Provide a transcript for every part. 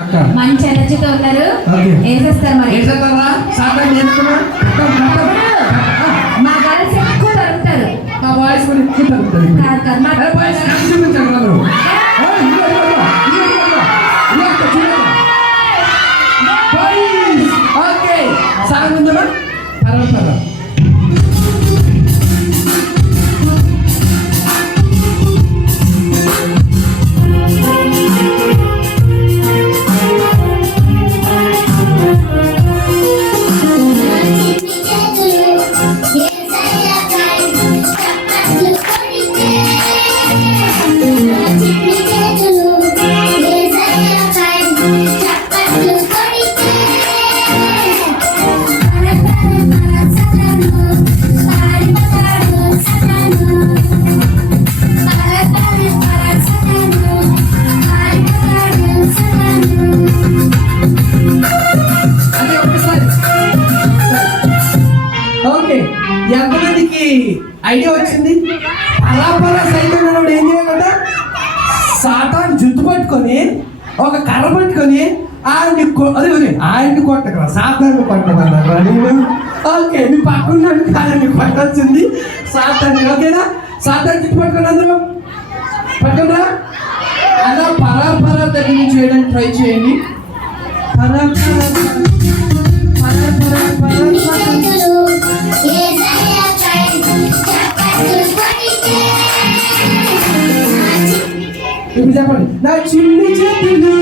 మంచి ఎనర్జీతో ఉన్నారు. వేసేస్తారు మరి మా గర్ల్స్ ఎక్కువ దొరుకుతారు. మా బాయ్స్ కూడా ఎక్కువ దొరుకుతారు. ఓకే సార్ తర్వాత ఎంతమందికి ఐడియా వచ్చింది? పరాపర సైతం ఏం చేయాలంట? సాతాను జుట్టు పట్టుకొని ఒక కర్ర పట్టుకొని ఆయన్ని కొట్టగల సాతాన్ని కొట్టమన్నారు. ఓకే మీ పక్కన కాదని కొట్టాల్సింది సాతాన్ని. ఓకేనా? సాతాన్ని జుట్టు పట్టుకొని అందరూ పట్టుకున్నా అలా పరాపర దగ్గర నుంచి చేయడానికి ట్రై చేయండి. ఇప్పుడు చెప్పండి. నా చిన్ని చేతులు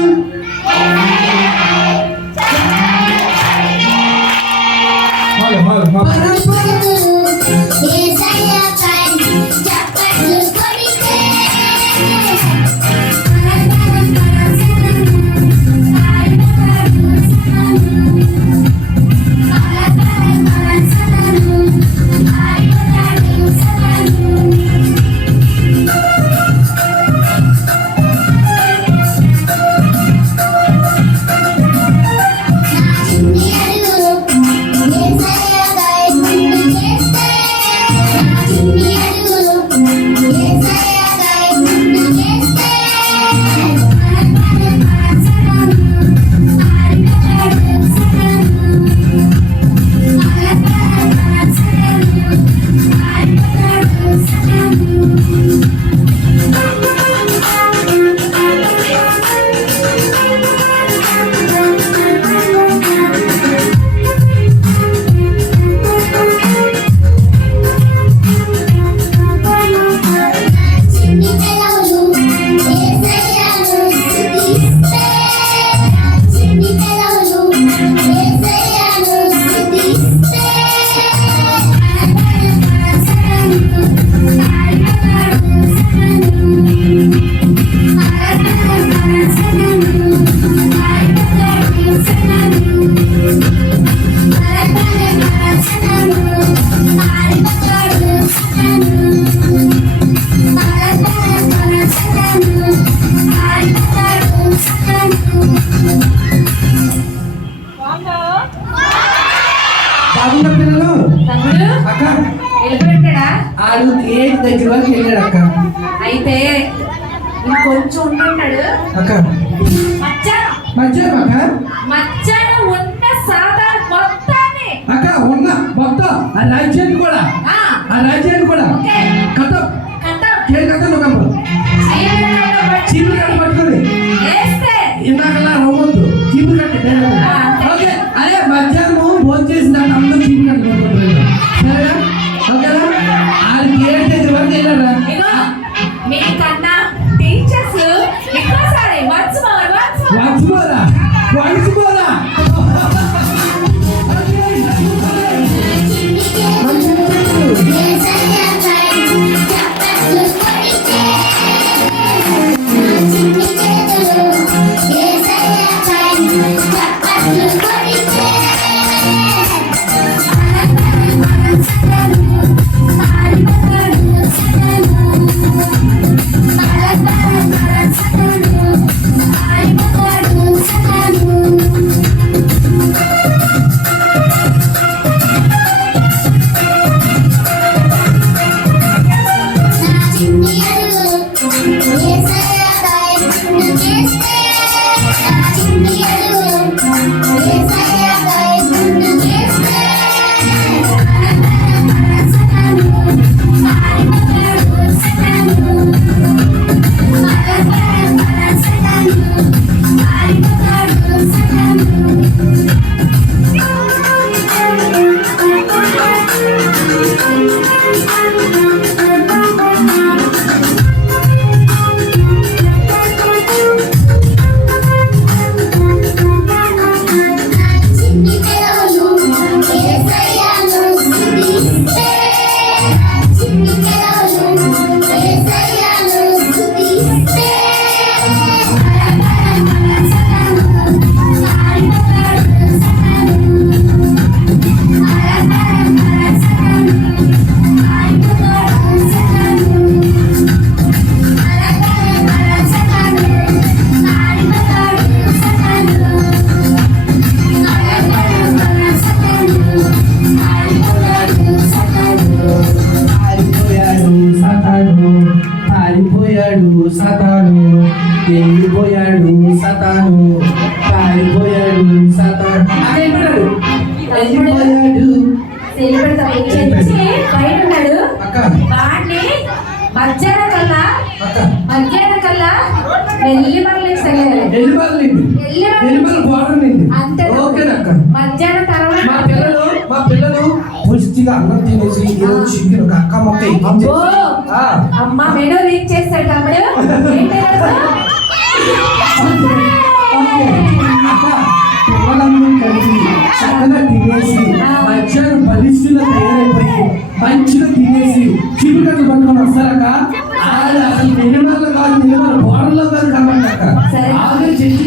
దగ్గర వరకు వెళ్ళాడు అక్క. అయితే ఇంకొంచెం ఉంటున్నాడు అక్క. మధ్యాహ్నం అక్క మధ్యాహ్నం ఉన్న సాధారణ మొత్తాన్ని అక్క ఉన్న మొత్తం ఆ రాజ్యాన్ని కూడా కథ చీపురు కట్ట పట్టుకొని ఇందాకలా రవ్వద్దు చీపురు కట్టి. ఓకే అదే మధ్యాహ్నం భోజనం చేసిన అందరూ చీపురు కట్ట పట్టుకుంటారు. సరేనా? ఓకేనా? ఆడికి 7 దగ్గర వరకు వెళ్ళారా? మీకన్నా టీచర్స్ ఎక్కువసారి వంచుకోరా సాతాను పారిపోయాడు. సాతాను అక్కడ వెళ్ళిపోయాడు. వెళ్ళిపోయాడు. చచ్చి బయట ఉన్నాడు. అక్క వాడిని మధ్యాహ్నం కల్లా వెళ్ళి మరలేసి వెళ్ళిపోయాలండి. వెళ్ళిపోయిన గోడలు నిండి. అంతే. ఓకేనక్క. మధ్యాహ్నం తర్వాత మా పిల్లలు పుష్టిగా అన్నం తినేసి ఈరోజు చికెన్ ఒక అక్క మొక్క అబ్బో, అమ్మ మెనూ రీచ్ చేస్తాడు తమ్ముడు. ఏంటి ఈరోజు? పిల్లలందరూ కలిసి చక్కగా తినేసి మధ్యాహ్నం బలిష్ఠుల్లో తయారైపోయి మంచిగా తినేసి చిరుకట్లు పట్టుకొని వస్తారక. అసలు నిర్మల కాదు, నిర్మల బోర్డర్లో కాదు కనబడ్డాక. సరే. ఆవిడ చెట్టు